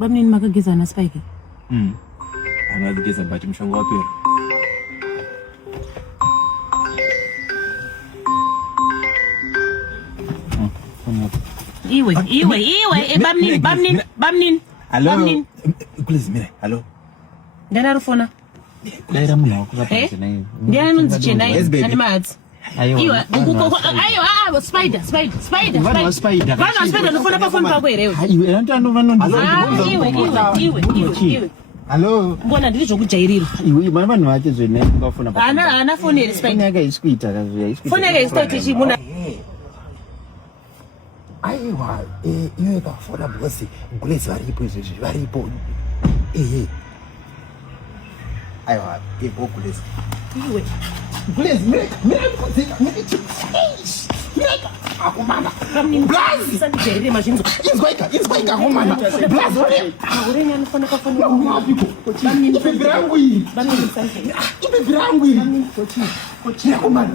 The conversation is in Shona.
Bamnini makageza na Spike? Anageza but mshongo wapi? Iwe, Bamnini. Hello. Please mire, hello. Ndana rufona. Daira mna kuzapata na hiyo. Ndiye nunzi na and mads. Iwe, spider. Vana spider. Vana spider nufona pa phone pa bwere. Iwe, antano vanondo. Iwe. Hello. Mbona ndilizokujairira. Iwe, vanhu vache zvene ngafuna pa. Ana phone iri spider. Yaka isikuita kazviya. Phone yake isitoite chimuna. Aiwa, iwe kafona bosi, Gulezi varipo izvezvi varipo. Aiwa, Gulezi. Iwe. Gulezi, mira kudzika, mira akumana. Blazi, sandijairire mazvinzo. Inzwaika akumana. Blazi, urenya anofana kafana. Bamnini ibrangu iyi. Bamnini sanke. Ibrangu iyi. Bamnini kochi. Akumana.